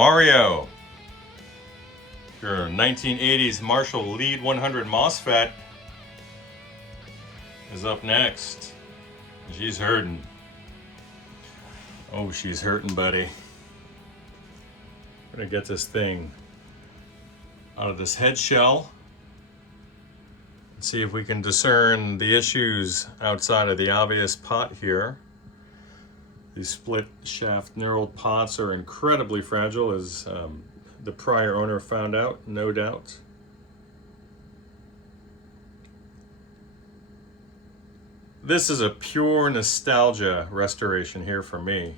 Mario, your 1980s Marshall Lead 100 Mosfet is up next. She's hurting. Oh, she's hurting, buddy. We're gonna get this thing out of this head shell and see if we can discern the issues outside of the obvious pot here. These split shaft knurled pots are incredibly fragile, as the prior owner found out, no doubt. This is a pure nostalgia restoration here for me.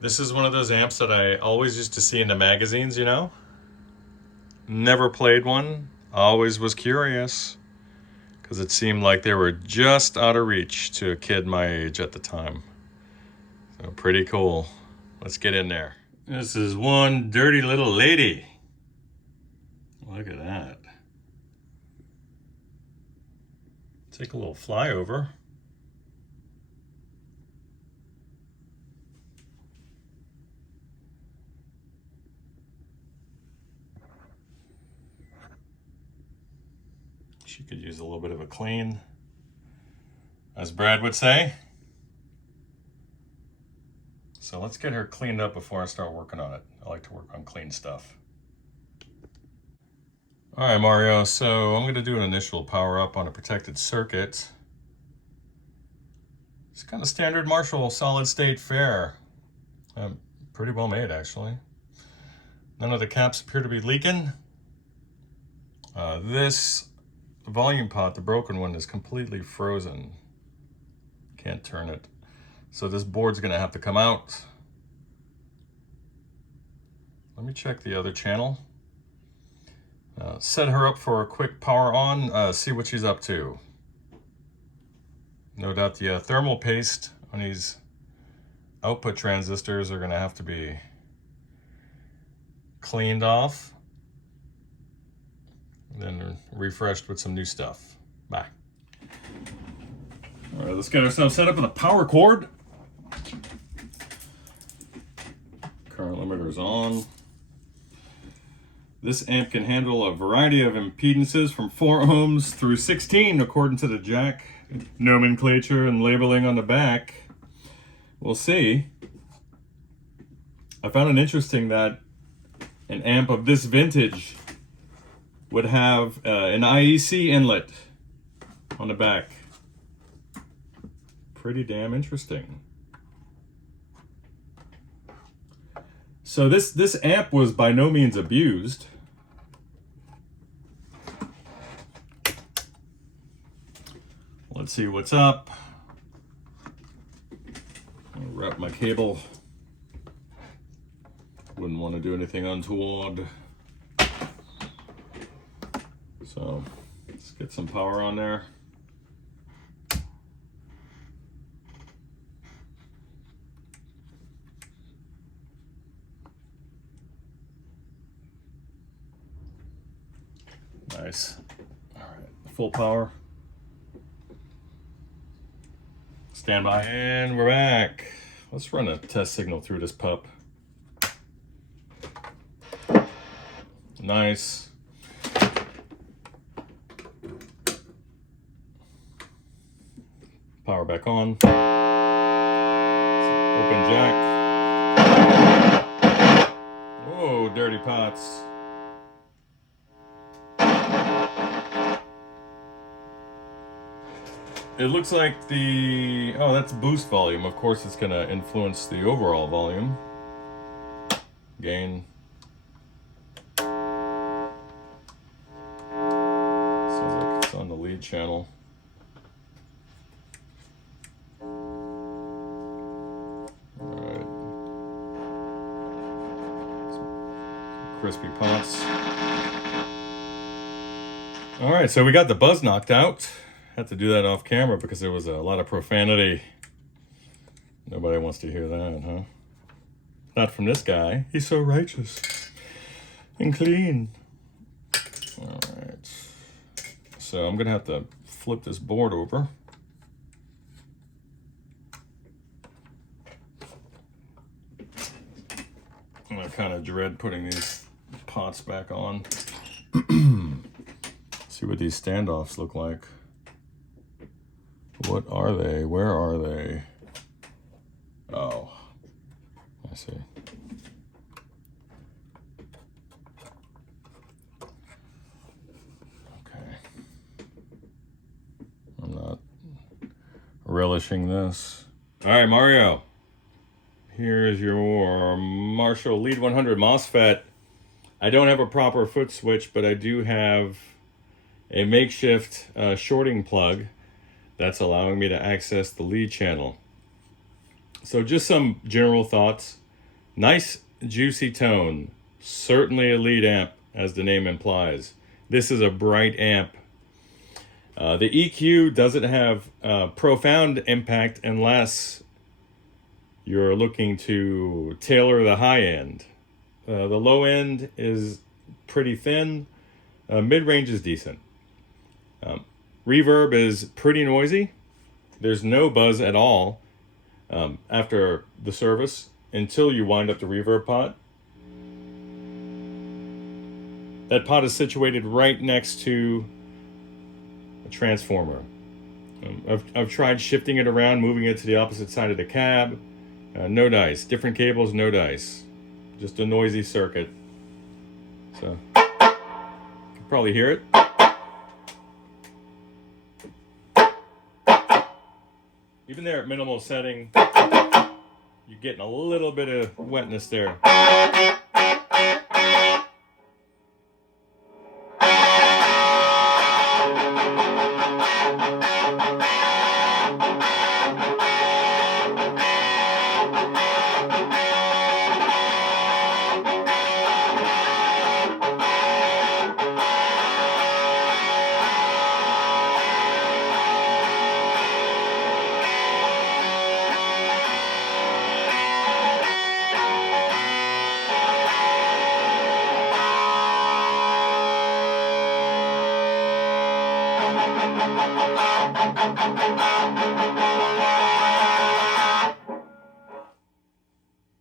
This is one of those amps that I always used to see in the magazines, you know? Never played one, always was curious, because it seemed like they were just out of reach to a kid my age at the time. So pretty cool. Let's get in there. This is one dirty little lady. Look at that. Take a little flyover. She could use a little bit of a clean, as Brad would say. So let's get her cleaned up before I start working on it. I like to work on clean stuff. All right, Mario, so I'm gonna do an initial power up on a protected circuit. It's kind of standard Marshall solid state fare. Pretty well made, actually. None of the caps appear to be leaking. This volume pot, the broken one, is completely frozen. Can't turn it. So this board's gonna have to come out. Let me check the other channel. Set her up for a quick power on, see what she's up to. No doubt the thermal paste on these output transistors are gonna have to be cleaned off, and then refreshed with some new stuff. Bye. All right, let's get ourselves set up with a power cord. Current limiter's on. This amp can handle a variety of impedances from 4 ohms through 16 according to the jack nomenclature and labeling on the back. We'll see. I found it interesting that an amp of this vintage would have an IEC inlet on the back. Pretty damn interesting. So this amp was by no means abused. Let's see what's up. I'll wrap my cable. Wouldn't want to do anything untoward. So let's get some power on there. Nice. All right, full power. Stand by, and we're back. Let's run a test signal through this pup. Nice. Power back on. Open jack. Whoa, dirty pots. It looks like oh, that's boost volume. Of course, it's gonna influence the overall volume. Gain. Sounds like it's on the lead channel. Alright. Some crispy pots. Alright, so we got the buzz knocked out. Had to do that off camera because there was a lot of profanity. Nobody wants to hear that, huh? Not from this guy. He's so righteous and clean. All right. So I'm gonna have to flip this board over. kind of dread putting these pots back on. See what these standoffs look like. What are they? Where are they? Oh, I see. Okay. I'm not relishing this. All right, Mario. Here's your Marshall Lead 100 Mosfet. I don't have a proper foot switch, but I do have a makeshift shorting plug that's allowing me to access the lead channel. So just some general thoughts. Nice juicy tone. Certainly a lead amp, as the name implies. This is a bright amp. The EQ doesn't have profound impact unless you're looking to tailor the high end. The low end is pretty thin. Mid-range is decent. Reverb is pretty noisy. There's no buzz at all after the service until you wind up the reverb pot. That pot is situated right next to a transformer. I've tried shifting it around, moving it to the opposite side of the cab. No dice. Different cables, no dice. Just a noisy circuit. So, you can probably hear it. Even there at minimal setting, you're getting a little bit of wetness there.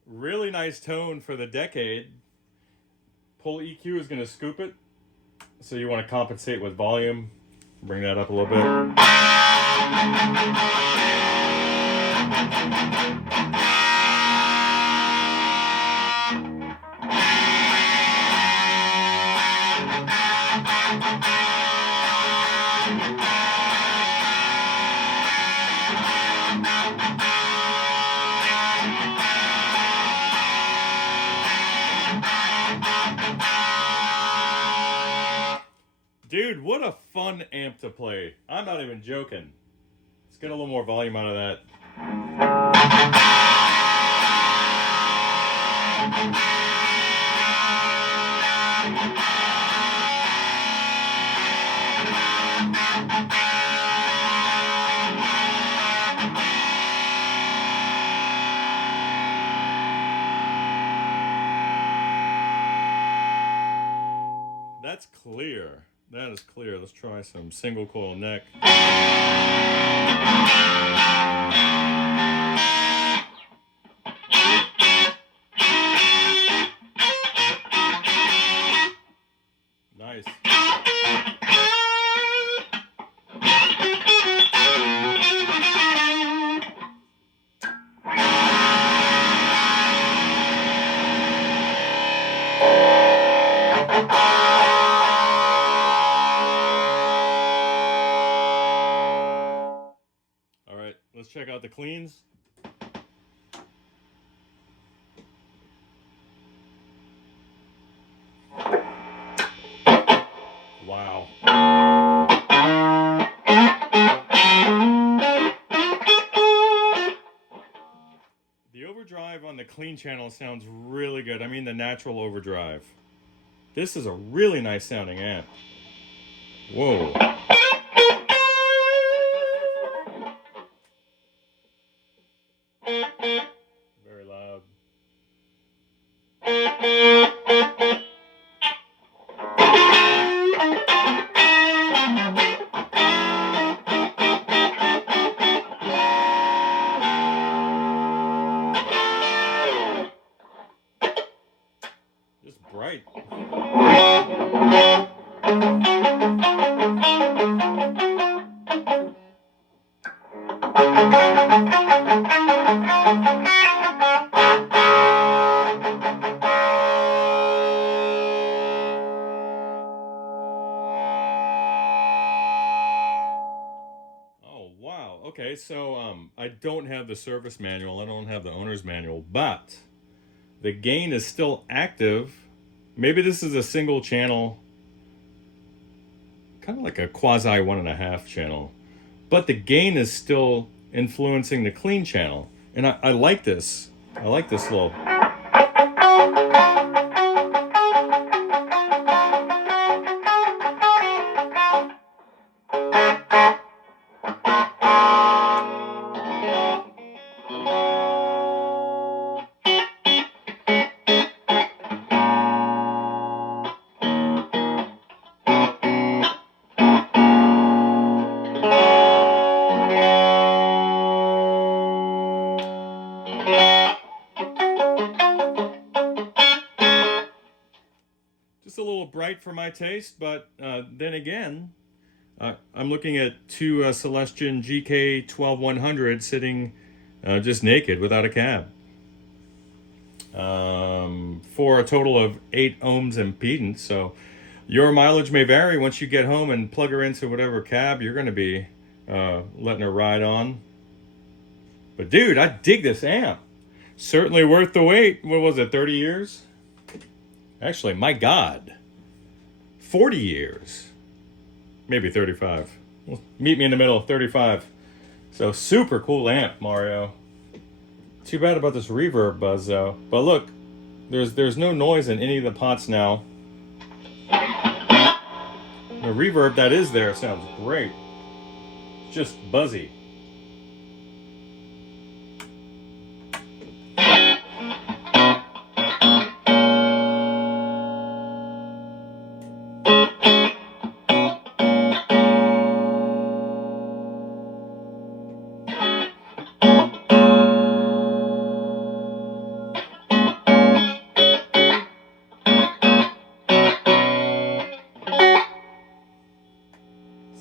Really nice tone for the decade. Pull EQ is going to scoop it, so you want to compensate with volume. Bring that up a little bit. Dude, what a fun amp to play. I'm not even joking. Let's get a little more volume out of that. That's clear. That is clear. Let's try some single coil neck. Nice. All right, let's check out the cleans. Wow. The overdrive on the clean channel sounds really good. I mean the natural overdrive. This is a really nice sounding amp. Whoa. Very loud. Wow. Okay, so I don't have the service manual. I don't have the owner's manual, but the gain is still active. Maybe this is a single channel, kind of like a quasi 1.5 channel, but the gain is still influencing the clean channel, and I like this. I like this little. Just a little bright for my taste, but then again, I'm looking at two Celestion GK12100 sitting just naked without a cab. For a total of 8 ohms impedance. So your mileage may vary once you get home and plug her into whatever cab you're going to be letting her ride on. But dude, I dig this amp. Certainly worth the wait. What was it, 30 years? Actually, my God, 40 years. Maybe 35. Well, meet me in the middle, 35. So super cool amp, Mario. Too bad about this reverb buzz though. But look, there's no noise in any of the pots now. The reverb that is there sounds great. It's just buzzy.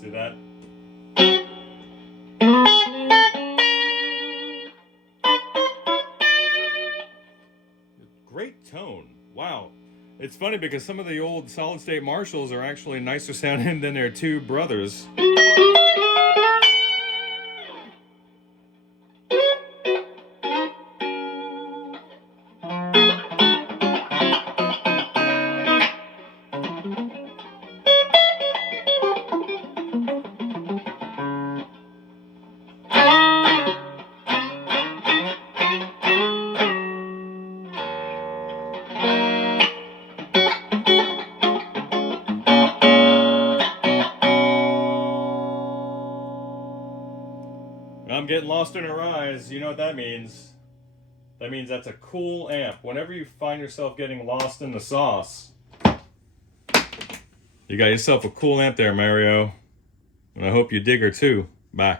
See that? Great tone. Wow. It's funny because some of the old solid state Marshalls are actually nicer sounding than their two brothers. I'm getting lost in her eyes. You know what that means? That means that's a cool amp. Whenever you find yourself getting lost in the sauce, you got yourself a cool amp there, Mario. And I hope you dig her too. Bye.